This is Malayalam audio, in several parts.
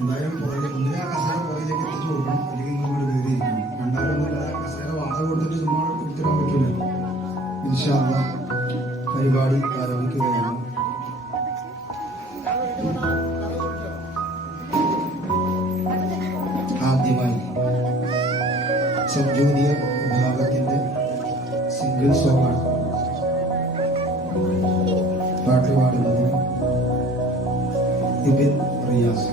എന്തായാലും ഒന്നിനെ ആ കസേര പുറകിലേക്ക് എത്തിച്ചു കൊടുക്കണം, അല്ലെങ്കിൽ നിങ്ങൾ കയറിയിരിക്കണം. രണ്ടാമതൊന്നും ആ കസേര വാടക കൊടുത്തിട്ട് ചുമ്മാ കൊടുത്തിടാൻ പറ്റില്ല. ഇൻഷാ അല്ലാഹ് പരിപാടി ആരംഭിക്കുകയാണ്. ആദ്യമായി സബ് ജൂനിയർ വിഭാഗത്തിന്റെ സിംഗിൾ സോങ്ങാണ് പാട്ട് പാടുന്നത് ഇബിൻ റിയാസ്.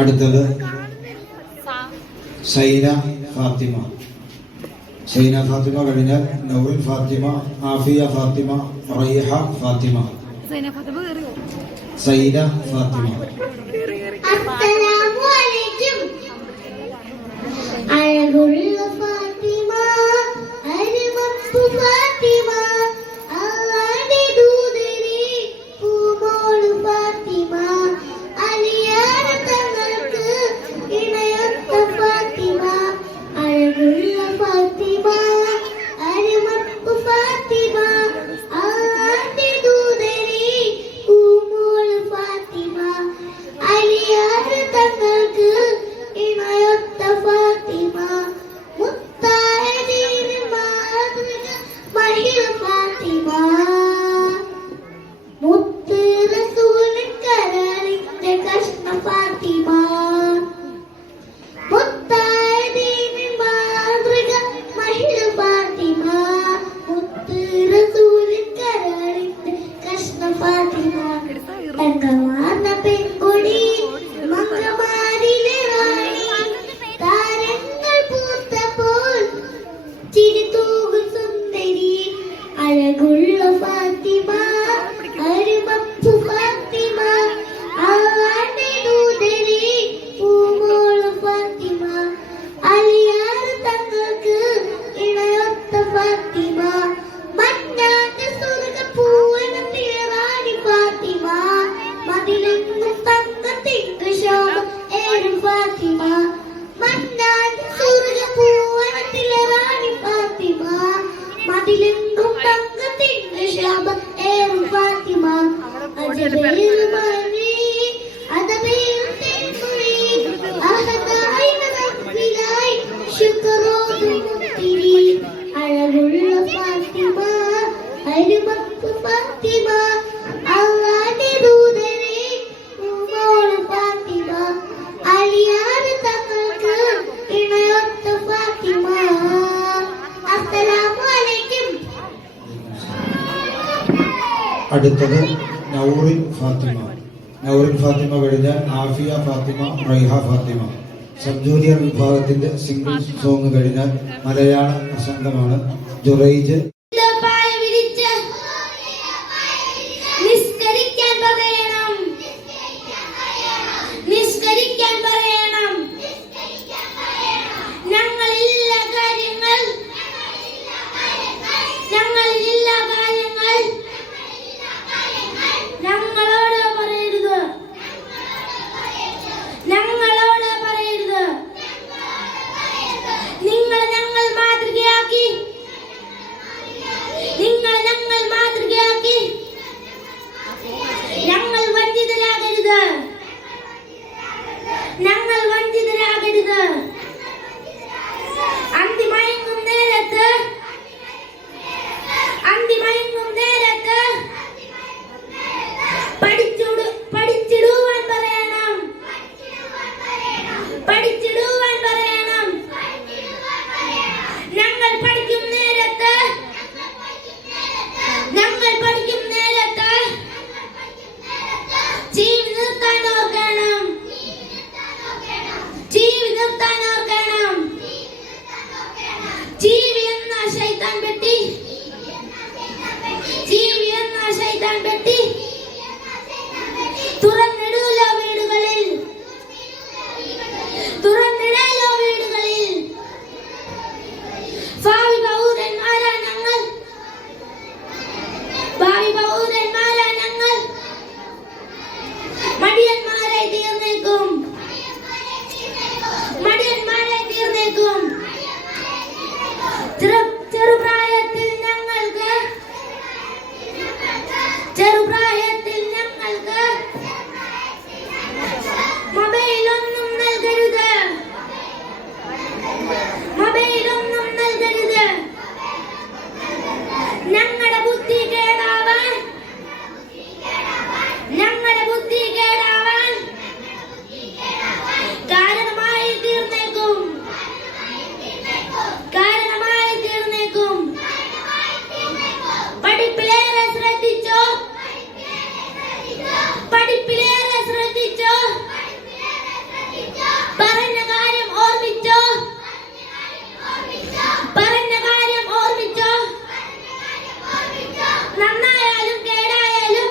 അടുത്തത് സൈന ഫാത്തിമ. സൈന ഫാത്തിമ കഴിഞ്ഞാൽ നൗറിൻ ഫാത്തിമ, ആഫിയ ഫാത്തിമ, റൈഹ ഫാത്തിമ. സൈന ഫാത്തിമ. അടുത്തത് നൗറിൻ ഫാത്തിമ. നൗറിൻ ഫാത്തിമ കഴിഞ്ഞാൽ ആഫിയ ഫാത്തിമ, റൈഹ ഫാത്തിമ. സബ് ജൂനിയർ വിഭാഗത്തിന്റെ സിംഗിൾ സോങ് കഴിഞ്ഞാൽ മലയാള പ്രസംഗമാണ് ജുറൈജ്. പെട്ടി തുറന്നിടൂലോ വീടുകളിൽ ഭാവി പൗരന്മാരാ ഞങ്ങൾ മടിയന്മാരെ തീർന്നേക്കും ചെറുപ്രായത്തിൽ ഞങ്ങൾക്ക് മൊബൈലൊന്നും നൽകരുത് ഞങ്ങളുടെ ബുദ്ധി കേടാവാൻ കാരണമായി തീർന്നേക്കും പഠിപ്പിലേറെ ശ്രദ്ധിച്ചോ പറഞ്ഞ കാര്യം ഓർമ്മിച്ചോ നന്നായാലും കേടായാലും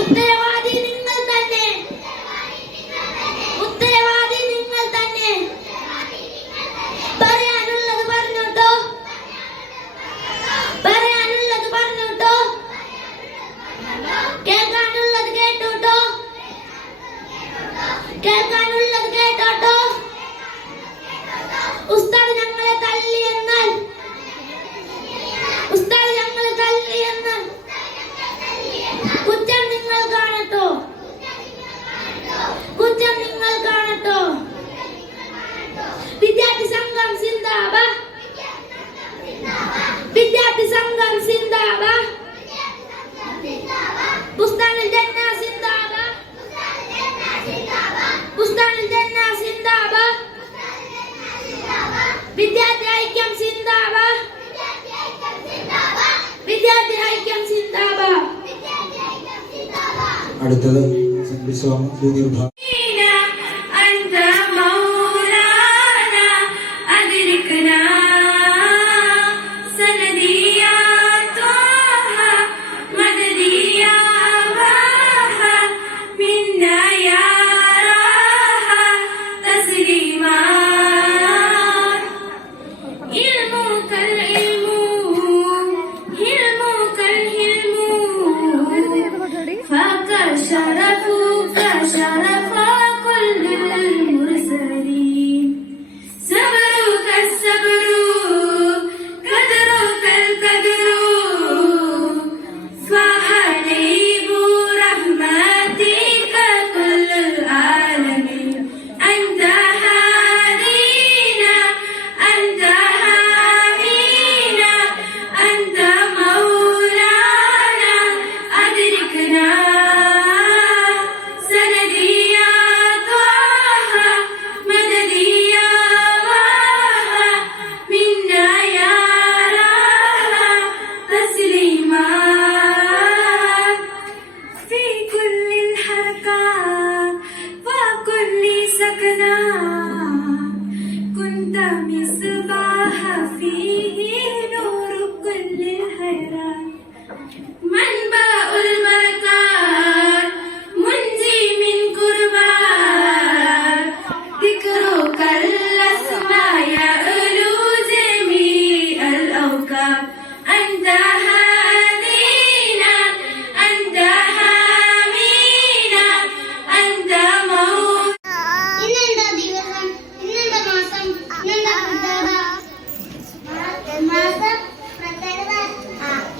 ഉത്തരവാദി നിങ്ങൾ തന്നെ പറയാനുള്ളത് പറഞ്ഞോട്ടോ കേൾക്കാനുള്ളത് കേട്ടോട്ടോ ഉസ്താദ് ഞങ്ങളെ തല്ലിയെന്നാൽ കുറ്റം നിങ്ങൾ കാണട്ടോ വിദ്യാർത്ഥി സംഘം സിന്ദാബാദ് ബുസ്താനുൽ ജന്ന സിന്ദാബാദ് വിദ്യാർത്ഥി ഐക്യം സിന്ദാബാദ് അടുത്തത് സിംഗിൾ സോങ് ജ്യോതി വിഭാഗം.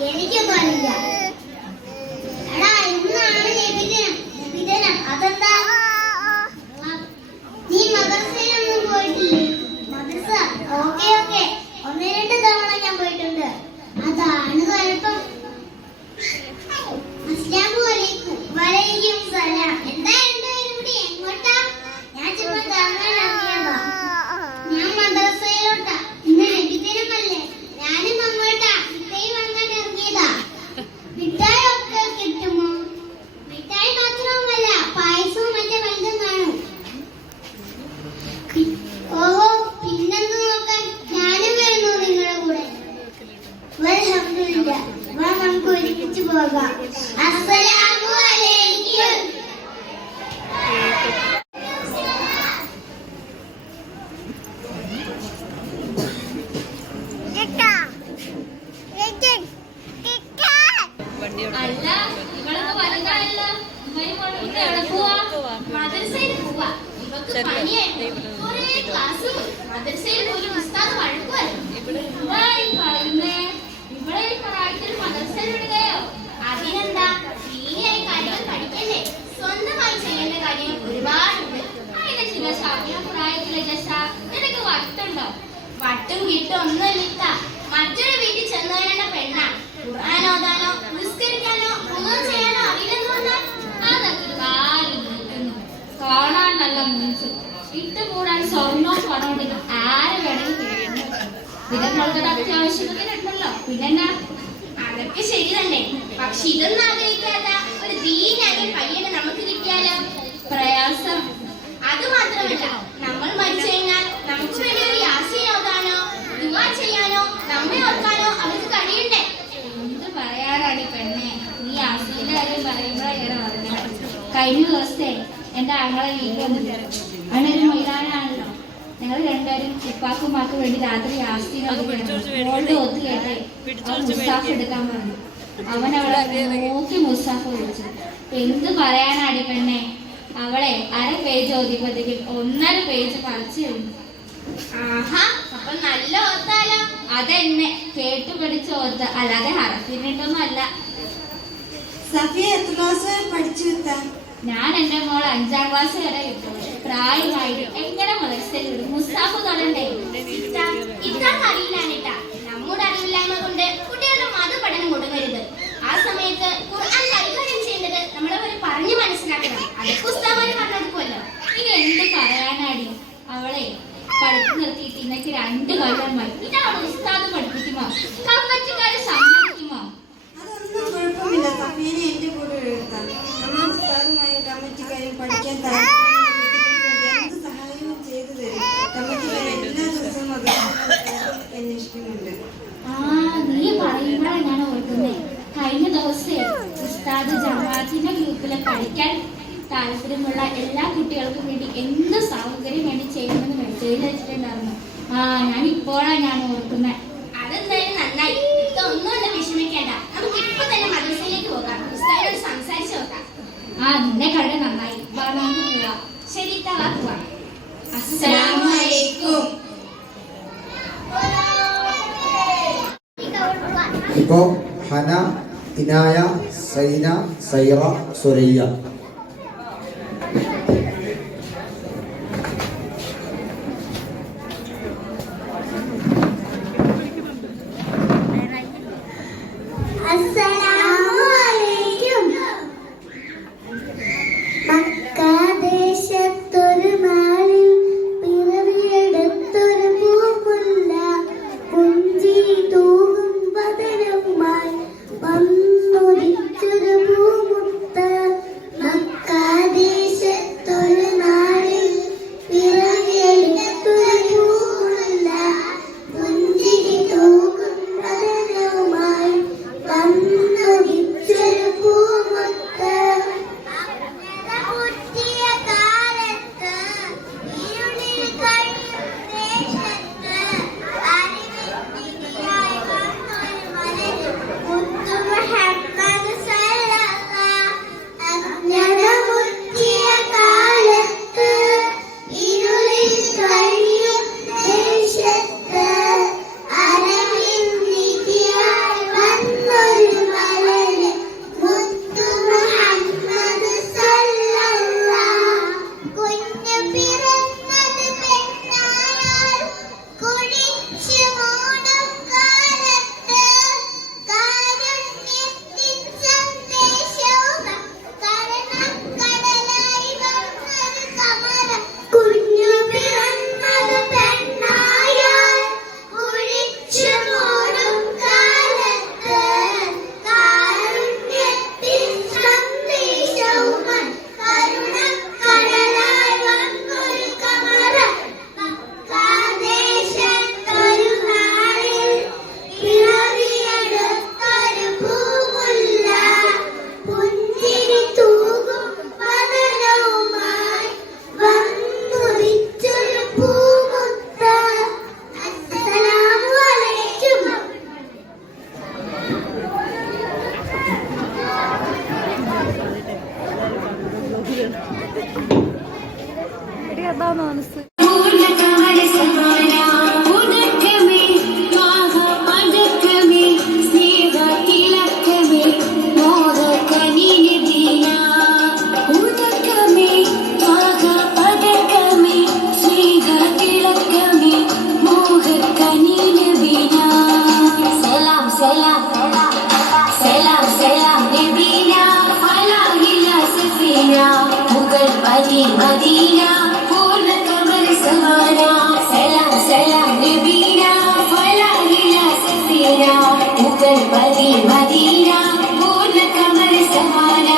എനിക്ക് പണില്ല. എടാ ഇന്നാണ് പനിയായിരുന്നു. കുറേ ക്ലാസ് മദ്രസയിൽ പോലും ഉസ്താദ് വഴക്ക് പറയും. ഇവിടെ ഈ പ്രായത്തിൽ മദ്രസയിൽ വിടുകയോ? അതിനെന്താ, ദീനിയായ കാര്യങ്ങൾ പഠിക്കല്ലേ. സ്വന്തമായി ചെയ്യേണ്ട കാര്യം ഒരുപാടുണ്ട്. അതിന്റെ ചില ശാഖ്യ പ്രായത്തിലെ ജസ നിനക്ക് വട്ടുണ്ടോ? വട്ടും കിട്ടും ഒന്നുമില്ല. മറ്റൊരു വീട്ടിൽ ചെന്ന് വരേണ്ട പെണ്ണ ഖുർആൻ ഓതാനോ നിസ്കരിക്കാനോ ഒന്നും ചെയ്യാനോ അറിയില്ലെന്ന് പറഞ്ഞാൽ അതൊക്കെ കാര്യം നിൽക്കുന്നു. കാണാൻ നല്ല മൂച്ച് ഇട്ടുകൂടാൻ സ്വർണ്ണവും പണമുണ്ടെങ്കിൽ ആര് വേണമെങ്കിൽ ഇതൊക്കെ അത്യാവശ്യത്തിനുണ്ടല്ലോ. പിന്നെന്നാ, അതൊക്കെ ശരി തന്നെ. പക്ഷെ ഇതൊന്നും ആഗ്രഹിക്കാത്ത ഒരു ദീനായ പയ്യനെ നമുക്ക് കിട്ടിയാലോ? പ്രയാസം. അത് മാത്രമല്ല, നമ്മൾ മരിച്ചു കഴിഞ്ഞാൽ നമുക്ക് വേണ്ടി ഒരു യാസീൻ ഓതാനോ ദുആ ചെയ്യാനോ നമ്മെ ഓർക്കാനോ അവർക്ക് കഴിയണ്ടേ? എന്ത് പറയാനാണ് പെണ്ണെ, നീ യാസീന്റെ കാര്യം പറയുമ്പോഴാണ് പറഞ്ഞത്. കഴിഞ്ഞ ദിവസത്തെ എന്റെ ആങ്ങളെ വീട്ടിൽ വന്നിട്ട് അവനൊരു മൈതാനാണല്ലോ. ഞങ്ങൾ രണ്ടുപേരും ഉപ്പാക്കും ഉമ്മാക്കും വേണ്ടി രാത്രി യാസീൻ മോളുടെ ഒത്തു കേട്ടെ മുസ്താഫ് എടുക്കാൻ പറഞ്ഞു. അവൻ അവളെ നോക്കി മുസ്താഫ് വിളിച്ചു. എന്ത് പറയാനാടി പെണ്ണെ, അവളെ 1/2 പേജ് ഓതിയപ്പോഴത്തേക്കും 1.5 പേജ് പറിച്ചു കഴിഞ്ഞു. ആഹാ, അപ്പൊ നല്ല ഓത്താലോ? അതെന്നെ കേട്ടു പഠിച്ച ഓത്ത്, അല്ലാതെ ഹറഫിനിട്ടൊന്നും അല്ല. സഫിയ എത്ര ക്ലാസ് വരെ പഠിച്ചു വിട്ടാ? ഞാൻ എന്റെ മോൾ 5ാം ക്ലാസ് വരെ കിട്ടും. പ്രായമായിട്ട് എങ്ങനെ മദ്രസയിൽ വിടും? മുസ്താഫ് തൊടണ്ടേ? ഇതാണ് അറിയില്ലാനിട്ടാ. നമ്മുടെ അറിവില്ലായ്മ കൊണ്ട് കുട്ടികളുടെ മതപഠനം മുടങ്ങരുത്. ആ സമയത്ത് ഖുർആൻ കൈകാര്യം ചെയ്യേണ്ടത് നമ്മളെ പറഞ്ഞു മനസ്സിലാക്കണം. അതൊക്കെ ഉസ്താദ് പറഞ്ഞെടുക്കുമല്ലോ. ഇനി എന്ത് പറയാനാടി, അവളെ പഠിച്ചു നിർത്തിയിട്ട് ഇന്നേക്ക് 2 കൊല്ലമായി. ഇതാണ് ഉസ്താദ് പഠിപ്പിക്കുമോ? കമ്മറ്റിക്കാര് സമ്മതിക്കുമോ? അതൊന്നും കുഴപ്പമില്ല. സഫീനെ എന്റെ കൂടെ എഴുതാം. നമ്മൾ ഉസ്താദുമായി കമ്മിറ്റിക്കാരും പഠിക്കാൻ എന്ത് സഹായവും ചെയ്തു തരും. കമ്മിറ്റിക്കാർ എല്ലാ ദിവസവും അത് അന്വേഷിക്കുന്നുണ്ട്. നീ പറയുമ്പോഴാണ് ഞാൻ ഓർക്കുന്നേ, കഴിഞ്ഞ ദിവസേ ഉസ്താദ് ജമാഅത്തിന്റെ ഗ്രൂപ്പിൽ പഠിക്കാൻ താല്പര്യമുള്ള എല്ലാ കുട്ടികൾക്കും വേണ്ടി എന്ത് സൗകര്യം വേണ്ടി ചെയ്യണമെന്ന് മെസ്സേജ് അയച്ചിട്ടുണ്ടായിരുന്നു. ഞാൻ ഇപ്പോഴാണ് ഞാൻ ഓർക്കുന്നത്. അതെന്തായാലും നന്നായി. ഒന്നും തന്നെ വിഷമിക്കേണ്ട. നമുക്ക് ഇപ്പൊ തന്നെ മദ്രസയിലേക്ക് പോകാം. ഉസ്താദിനോട് സംസാരിച്ചു നോക്കാം. നിന്നെ കണ്ട് നന്നായി. നമുക്ക് പോവാം. ശരി, പോവാം. അസ്സലാമു അലൈക്കും. ഇപ്പോ ഹന, ഇനായ, സൈന, സൈറ, സുരയ്യ. മക്കാദേശത്തൊരു നാളിൽ പിറവിയെടുത്തൊരു പൂമുല്ല പുഞ്ചി തൂകും വദനവുമായി വന്നൊരിച്ചൊരു പൂമുത്ത പൂക്കൾ മതി മദീന പൂർണ്ണ കമൽ സമാന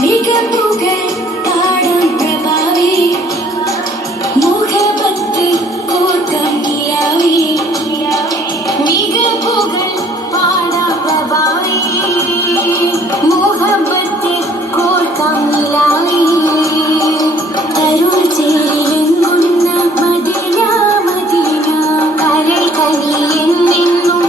മികപ്പുകൾ പാടും പ്രഭാവി മുഖപത്ത് കോർക്കം കിയാവി മികപ്പുകൾ പാടാം പ്രഭാവി മുഖപത്ത് കോർക്കം കിയാവി തരുൾ ചേരുന്ന മദീന മദീന കരൾ കനിയെന്നും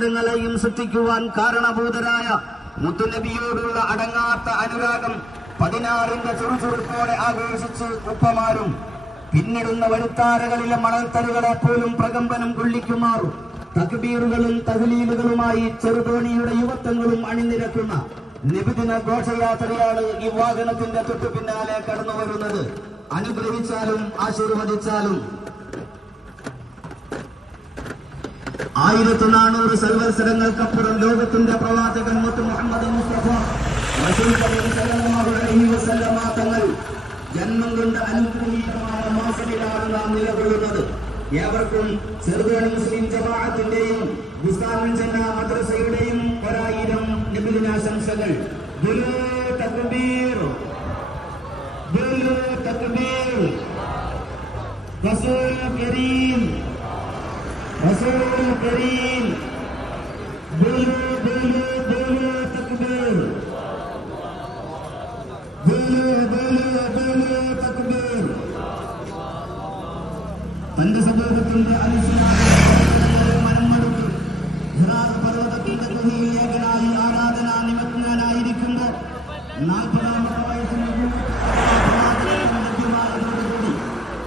സർവ്വചരാചരങ്ങളെയും സൃഷ്ടിക്കുവാൻ കാരണഭൂതരായ മുത്തുനബിയോടുള്ള അടങ്ങാത്ത അനുരാഗം 16ന്റെ ചുറുചുറുക്കോടെ ആഘോഷിച്ച് ഉപ്പമാരും പിന്നിടുന്ന വഴുത്താരകളിലെ മണൽത്തരുകളെ പോലും പ്രകമ്പനം കൊള്ളിക്കുമാർ തക്ബീറുകളും തഹ്ലീലുകളുമായി ചെറുതോണിയുടെ യുവത്വങ്ങളും അണിനിരക്കുന്ന നിബിദിന ഘോഷയാത്രയാണ് ഈ വാഹനത്തിന്റെ തൊട്ടു പിന്നാലെ കടന്നു വരുന്നത്. അനുഗ്രഹിച്ചാലും ആശീർവദിച്ചാലും 1400 സംവത്സരങ്ങൾക്കപ്പുറം ലോകത്തിന്റെ പ്രവാചകൻ മുത്ത് മുഹമ്മദ് മുസ്തഫ സല്ലല്ലാഹു അലൈഹി വസല്ലമ തങ്ങൾ ജന്മം കൊണ്ട് അനുഗ്രഹീതമായ മാസത്തിലാണ് നാം നിലകൊള്ളുന്നത്. ഏവർക്കും ചെറുതോണി മുസ്ലിം ജമാഅത്തിന്റെയും ബുസ്താൻ ജന്ന മദ്രസയുടെയും 1000 നബിദിനാശംസകൾ. തക്ബീർ തക്ബീർ റസൂൽ കരീം റസൂൽ കരീം തക്ബീർ തക്ബീർ. തന്റെ സമൂഹത്തിന്റെ മനംമടുത്ത് പർവ്വതത്തിന്റെ ഗുഹയിലേഖനായി ആരാധനാ നിമഗ്നനായിരിക്കുമ്പോ 40ാമത്തെ വയസ്സിൽ ലഭ്യമായതോടുകൂടി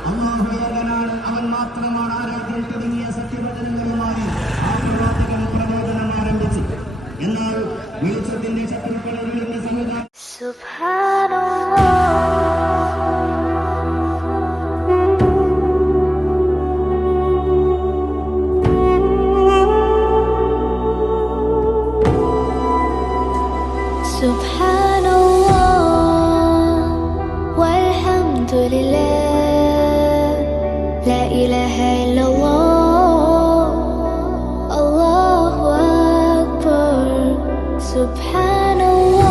അല്ലാഹു ഏകനാണ്, അവൻ മാത്രമാണ് ആരാധ്യൻ തുടങ്ങിയ സത്യവചനങ്ങളുമായി ആ പ്രവാചകൻ പ്രബോധനം ആരംഭിച്ചു. എന്നാൽ വെളിച്ചത്തിന്റെ ശത്രുക്കളുടെ സമുദായം سبحان الله والحمد لله لا إله إلا الله الله أكبر سبحان الله